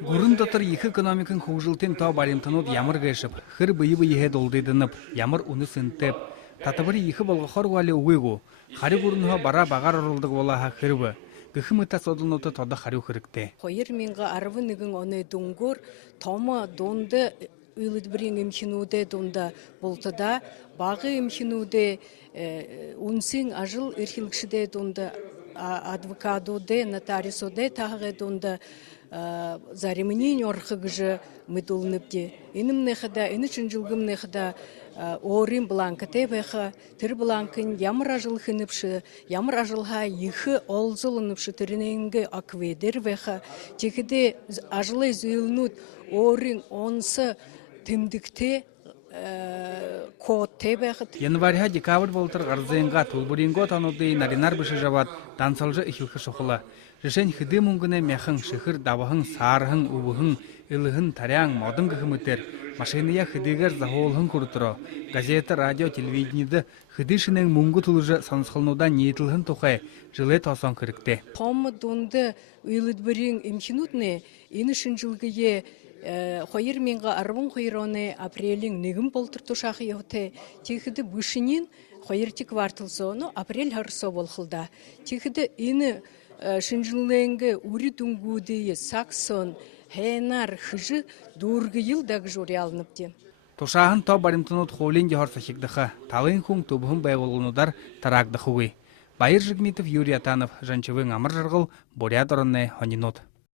Гурын дотор екі экономикын хужылтын тау баримтанут ямар гэшіп, хыр быйы долдыдынып, ямар уны сынтып. Татабыры екі болғақор вали уйгу, хари гурынға бара бағар орылдық олаға хырбы. Гыхымыта содылноты тода харю хырыкте. Хойыр менға арвы нігін оны дунгур, тома донды үйлідбірін имхинуде донда болтыда, бағы имхинуде унсин ажыл ирхилгшіде донда адвокадуде, нотариусуде тағы донда заремнин орхыгжы мыдулныпте. Инім нехада, инічін жылгым нехада орин бланкате бэха, тір бланкын ямар ажыл хыныпшы, ямар ажылға ехы олзылыныпшы түріненгі акведер бэха, текіде ажылы зүйілнут орин онсы тымдікте код тебэхат. Январьга декабрь болтыр гарзыйынға тулбуринго тануды наринар бышы жабат тансалжы ихилхы шоқыла. Решень хыды мұңгыны мяхын, шықыр, дабахын, сарыхын, убыхын, ылыхын, таряң, модын гыхымытер. Машиная хыдыгар захолхын күртіро. Газета, радио, телевидениеды хыдышының мұңгы тұлыжы санысқылнуда нейтілхын тұқай жылы тосан кірікте. Қомы донды үйлідбірін имкинутны, инышын жылгые Хойыр менға арвын хойроны апрелин нэгім болтыр тұшағы еуте. Текіді бүшінен хойырти кварталсону апрель харсо болхылда. Текіді ині шынжылыңғы үрі дүнгудейі саксон, хэнар хыжы дұрғы елдағы жори алыныпте. Тушағын тау барымтынут холин жахарса шекдіға, талын хуң тубығын байғылынудар тарагдықы өй. Байыр Жигмитов, Юрий Атанов, Жанчевың Амыр Жарғыл, Боря Дорынны, Хонинот.